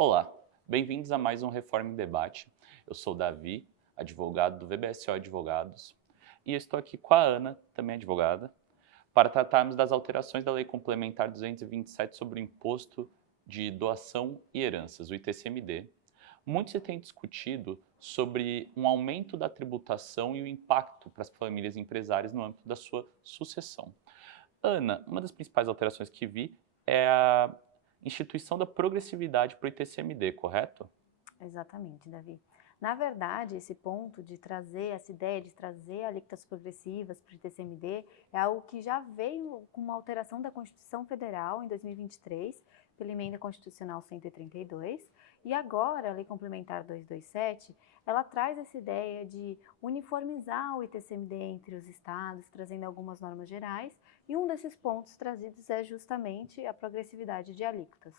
Olá, bem-vindos a mais um Reforma em Debate. Eu sou o Davi, advogado do VBSO Advogados, e eu estou aqui com a Ana, também advogada, para tratarmos das alterações da Lei Complementar 227 sobre o Imposto de Doação e Heranças, o ITCMD. Muito se tem discutido sobre um aumento da tributação e o impacto para as famílias empresárias no âmbito da sua sucessão. Ana, uma das principais alterações que vi é a instituição da progressividade para o ITCMD, correto? Exatamente, Davi. Na verdade, esse ponto de trazer, essa ideia de trazer alíquotas progressivas para o TCMD é algo que já veio com uma alteração da Constituição Federal em 2023, pela Emenda Constitucional 132, e agora a Lei Complementar 227, ela traz essa ideia de uniformizar o ITCMD entre os estados, trazendo algumas normas gerais, e um desses pontos trazidos é justamente a progressividade de alíquotas.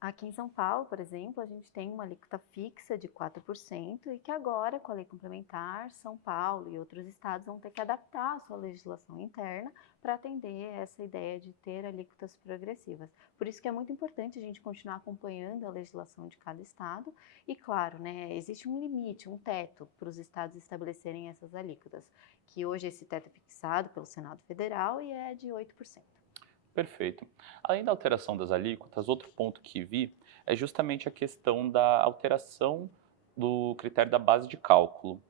Aqui em São Paulo, por exemplo, a gente tem uma alíquota fixa de 4% e que agora, com a lei complementar, São Paulo e outros estados vão ter que adaptar a sua legislação interna para atender essa ideia de ter alíquotas progressivas. Por isso que é muito importante a gente continuar acompanhando a legislação de cada estado e, claro, né, existe um limite, um teto para os estados estabelecerem essas alíquotas, que hoje esse teto é fixado pelo Senado Federal e é de 8%. Perfeito. Além da alteração das alíquotas, outro ponto que vi é justamente a questão da alteração do critério da base de cálculo,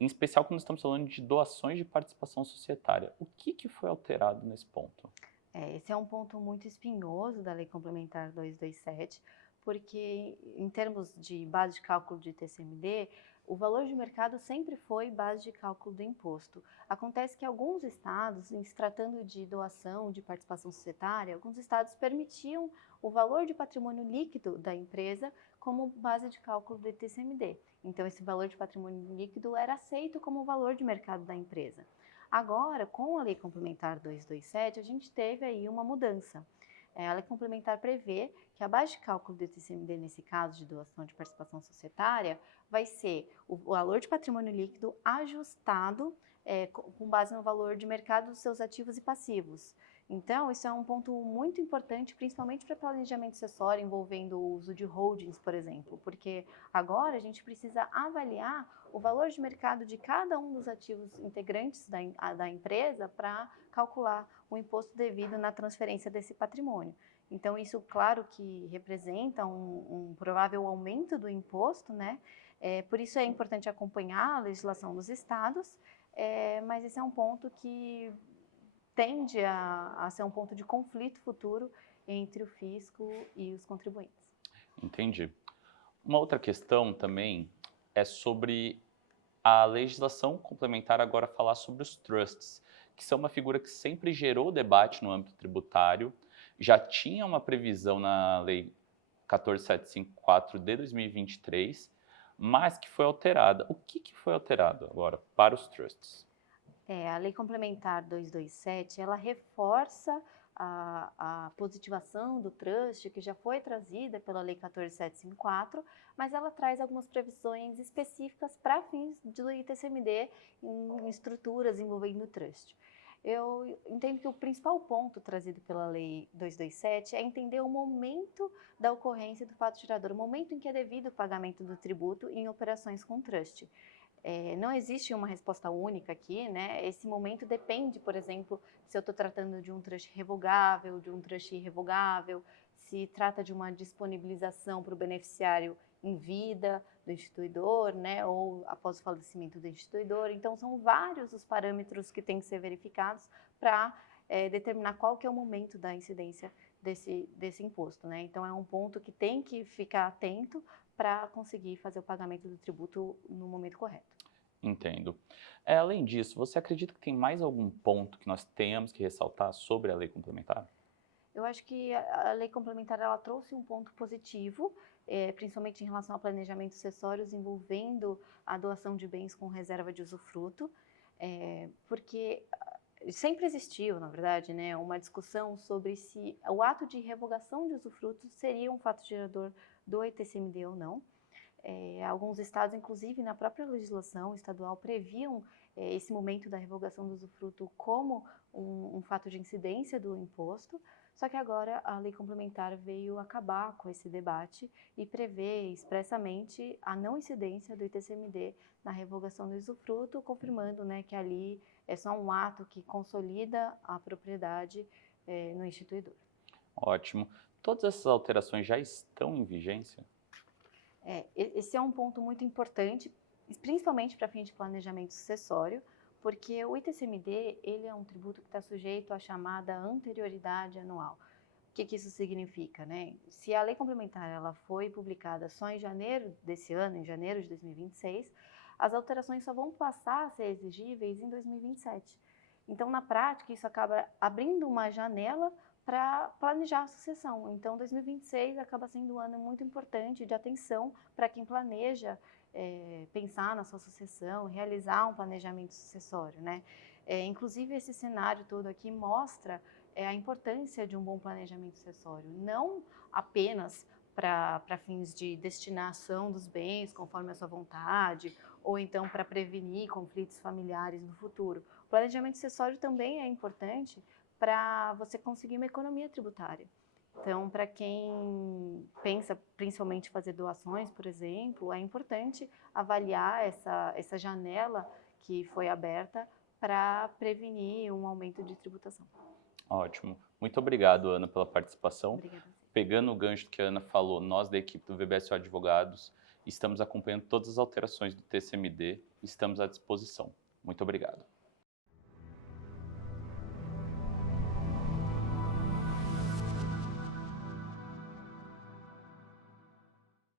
em especial quando estamos falando de doações de participação societária. O que foi alterado nesse ponto? Esse é um ponto muito espinhoso da Lei Complementar 227, porque em termos de base de cálculo de TCMD, o valor de mercado sempre foi base de cálculo do imposto. Acontece que alguns estados, em se tratando de doação de participação societária, alguns estados permitiam o valor de patrimônio líquido da empresa como base de cálculo do TCMD. Então, esse valor de patrimônio líquido era aceito como o valor de mercado da empresa. Agora, com a Lei Complementar 227, a gente teve aí uma mudança. A Lei Complementar prevê que a base de cálculo do TCMD, nesse caso de doação de participação societária, vai ser o valor de patrimônio líquido ajustado com base no valor de mercado dos seus ativos e passivos. Então, isso é um ponto muito importante, principalmente para planejamento acessório envolvendo o uso de holdings, por exemplo, porque agora a gente precisa avaliar o valor de mercado de cada um dos ativos integrantes da empresa para calcular o imposto devido na transferência desse patrimônio. Então, isso, claro, que representa um provável aumento do imposto, né? Por isso é importante acompanhar a legislação dos estados, mas esse é um ponto que tende a ser um ponto de conflito futuro entre o fisco e os contribuintes. Entendi. Uma outra questão também é sobre a legislação complementar agora falar sobre os trusts, que são uma figura que sempre gerou debate no âmbito tributário, já tinha uma previsão na Lei 14754 de 2023, mas que foi alterada. O que foi alterado agora para os trusts? A Lei Complementar 227, ela reforça a positivação do trust, que já foi trazida pela Lei 14754, mas ela traz algumas previsões específicas para fins do ITCMD em estruturas envolvendo o trust. Eu entendo que o principal ponto trazido pela Lei 227 é entender o momento da ocorrência do fato gerador, o momento em que é devido o pagamento do tributo em operações com trust. Não existe uma resposta única aqui, né? Esse momento depende, por exemplo, se eu estou tratando de um trust revogável, de um trust irrevogável, se trata de uma disponibilização para o beneficiário em vida do instituidor, né? Ou após o falecimento do instituidor. Então, são vários os parâmetros que têm que ser verificados para determinar qual que é o momento da incidência desse imposto, né? Então, é um ponto que tem que ficar atento para conseguir fazer o pagamento do tributo no momento correto. Entendo. Além disso, você acredita que tem mais algum ponto que nós tenhamos que ressaltar sobre a lei complementar? Eu acho que a lei complementar ela trouxe um ponto positivo, principalmente em relação a planejamentos acessórios envolvendo a doação de bens com reserva de usufruto, porque sempre existiu, na verdade, né, uma discussão sobre se o ato de revogação de usufruto seria um fato gerador do ITCMD ou não. Alguns estados, inclusive na própria legislação estadual, previam esse momento da revogação do usufruto como um fato de incidência do imposto, Só que agora a lei complementar veio acabar com esse debate e prevê expressamente a não incidência do ITCMD na revogação do usufruto, confirmando, né, que ali é só um ato que consolida a propriedade no instituidor. Ótimo. Todas essas alterações já estão em vigência? Esse é um ponto muito importante, principalmente para fim de planejamento sucessório, porque o ITCMD ele é um tributo que está sujeito à chamada anterioridade anual. O que isso significa, né? Se a lei complementar ela foi publicada só em janeiro desse ano, em janeiro de 2026, as alterações só vão passar a ser exigíveis em 2027. Então, na prática, isso acaba abrindo uma janela para planejar a sucessão. Então, 2026 acaba sendo um ano muito importante de atenção para quem planeja pensar na sua sucessão, realizar um planejamento sucessório, né? Inclusive, esse cenário todo aqui mostra a importância de um bom planejamento sucessório, não apenas para fins de destinação dos bens conforme a sua vontade, ou então para prevenir conflitos familiares no futuro. O planejamento sucessório também é importante para você conseguir uma economia tributária. Então, para quem pensa principalmente fazer doações, por exemplo, é importante avaliar essa janela que foi aberta para prevenir um aumento de tributação. Ótimo. Muito obrigado, Ana, pela participação. Obrigada. Pegando o gancho que a Ana falou, nós da equipe do VBSO Advogados estamos acompanhando todas as alterações do TCMD e estamos à disposição. Muito obrigado.